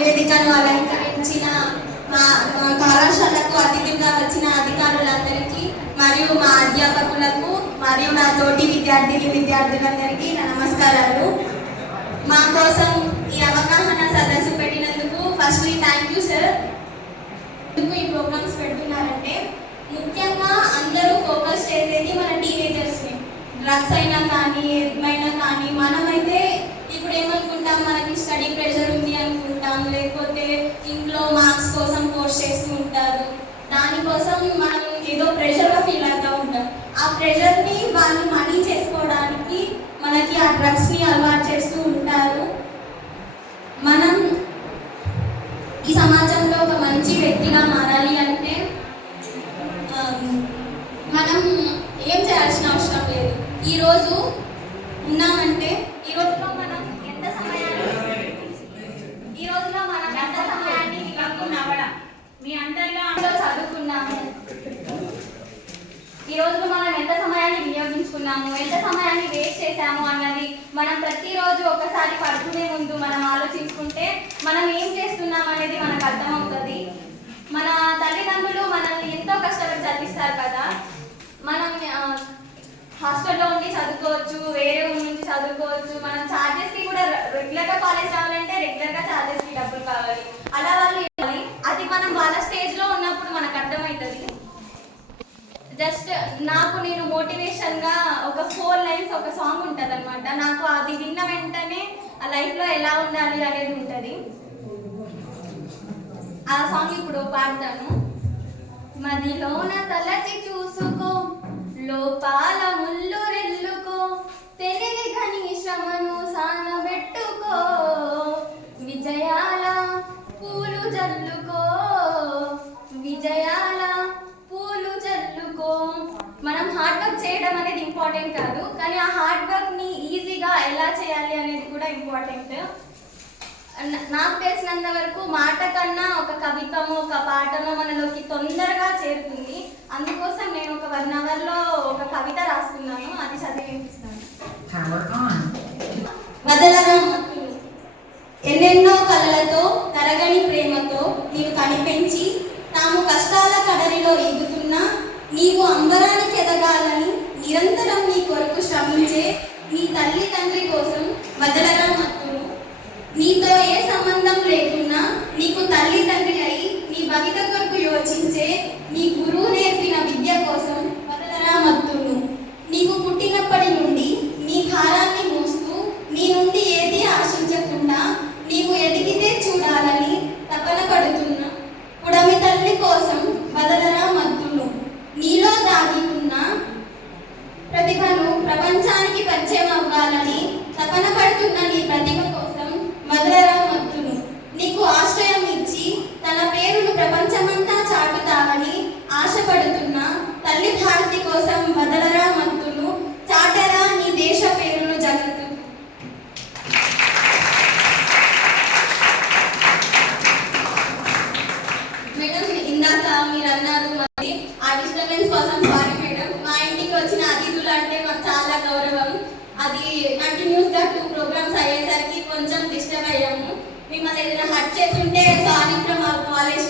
వేదికను అలంకరించిన మా కళాశాలకు అతిథులుగా వచ్చిన అధికారులందరికీ మరియు మా అధ్యాపకులకు మరియు నా తోటి విద్యార్థులందరికీ నా నమస్కారాలు. మా కోసం ఈ అవగాహన సదస్సు పెట్టినందుకు ఫస్ట్లీ థ్యాంక్ యూ సార్. ఈ ప్రోగ్రామ్స్ పెడుతున్నారంటే ముఖ్యంగా అందరూ ఫోకస్ చేసేది మన టీనేజర్స్ని. డ్రగ్స్ అయినా కానీ ఏమైనా కానీ మనమైతే ఇప్పుడు ఏమనుకుంటాం, మనకి స్టడీ ప్రెషర్ ఉంది అనుకుంటాం, లేకపోతే ఇంట్లో మార్క్స్ కోసం ఫోర్స్ చేస్తూ ఉంటారు. దానికోసం మనం ఏదో ప్రెషర్గా ఫీల్ అవుతూ ఉంటాం. ఆ ప్రెషర్ని వాళ్ళు మనీ చేసుకోవడానికి మనకి ఆ డ్రగ్స్ని అలవాటు చేస్తూ ఉంటారు. మనం ఈ సమాజంలో ఒక మంచి వ్యక్తిగా మారాలి అంటే మనం ఏం చేయాల్సిన అవసరం లేదు. ఈరోజు ఉన్నామంటే ఈ రోజులో మనం ఎంత సమయాన్ని మీ అందరిలో చదువుకున్నాము, ఈ రోజులో మనం ఎంత సమయాన్ని వినియోగించుకున్నాము, ఎంత సమయాన్ని వేస్ట్ చేశాము అన్నది మనం ప్రతిరోజు ఒకసారి పడుకునే ముందు మనం ఆలోచించుకుంటే మనం ఏం చేస్తున్నాం అనేది మనకు అర్థమవుతుంది. మన తల్లిదండ్రులు మనల్ని ఎంతో కష్టపడి చదివిస్తారు కదా. మనం హాస్టల్లో ఉండి చదువుకోవచ్చు, వేరే ఊరి నుంచి చదువుకోవచ్చు. మనం ఛార్జెస్కి కూడా రెగ్యులర్గా కాలేజ్ రావాలంటే రెగ్యులర్గా ఛార్జెస్కి డబ్బులు కావాలి. అలా వాళ్ళు ఇవ్వాలి. అది మనం వాళ్ళ స్టేజ్లో ఉన్నప్పుడు మనకు అర్థమవుతుంది. జస్ట్ నేను మోటివేషన్గా ఒక 4 లైన్స్ ఒక సాంగ్ ఉంటుంది అనమాట. నాకు అది విన్న వెంటనే ఆ లైఫ్లో ఎలా ఉండాలి అనేది ఉంటుంది. ఆ సాంగ్ ఇప్పుడు పాడతాను. మదిలోన తలచి చూసుకో, లోపాల ముళ్ళు రెల్లుకో, తెలివి ఘని శ్రమను సానబెట్టుకో, విజయాల పూలు జల్లుకో, విజయాల పూలు జల్లుకో. మనం హార్డ్ వర్క్ చేయడం అనేది ఇంపార్టెంట్ కాదు, కానీ ఆ హార్డ్ వర్క్ని ఈజీగా ఎలా చేయాలి అనేది కూడా ఇంపార్టెంట్. నాకు తెలిసినంత వరకు మాట కన్నా ఒక కవితమో ఒక పాటనో మనలోకి తొందరగా చేరుతుంది. అందుకోసం నేను ఒక 1 అవర్లో ఒక కవిత రాసుకున్నాను, అది చదివి వినిపిస్తాను. ఎన్నెన్నో కలలతో తరగని ప్రేమతో నీవు కనిపెంచి తాము కష్టాల కడలిలో ఎదుగుతున్నా నీవు అంబరానికి ఎదగాలని నిరంతరం నీ కొరకు శ్రమించే నీ తల్లి తండ్రి కోసం వదలరా మత్తులు. నీతో ఏ సంబంధం లేకున్నా నీకు తల్లి తండ్రి అయి నీ భవిత కొరకు యోచించే నీ గురువు నేర్పిన విద్య కోసం వదలరా మత్తులు. నీకు పుట్టినప్పటి నుండి నీ భారాన్ని మోస్తూ నీ నుండి ఏది ఆశించకుండా నీవు ఎదిగితే చూడాలని తపన పడుతున్నా పుడమి తల్లి కోసం వదలరా మత్తులు. నీలో దాగి ఉన్న ప్రతిభను ప్రపంచానికి పరిచయం అవ్వాలని తపన పడుతున్న నీ ప్రతిభ కోసం వదలరా మత్తులు. నీకు ఆశ్రయం ఇచ్చి తన పేరును ప్రపంచమంతా చాటుతావని ఆశపడుతున్న తల్లి భారతి కోసం వదలరా మత్తులు. చాటరా నీ దేశ పేరును జగత్తు. మేడం, ఇందాక మీరు అన్నారు మరి ఆ డిస్టర్బెన్స్ కోసం సారీ మేడం. మా ఇంటికి వచ్చిన అతిథులు అంటే మాకు చాలా గౌరవం. అది కంటిన్యూస్గా 2 ప్రోగ్రామ్స్ అయ్యేసరికి కొంచెం డిస్టర్బ్ అయ్యాము. మిమ్మల్ని ఏదైనా హర్ట్ చేస్తుంటే సారీ ఫ్రమ్ అవర్ కాలేజ్.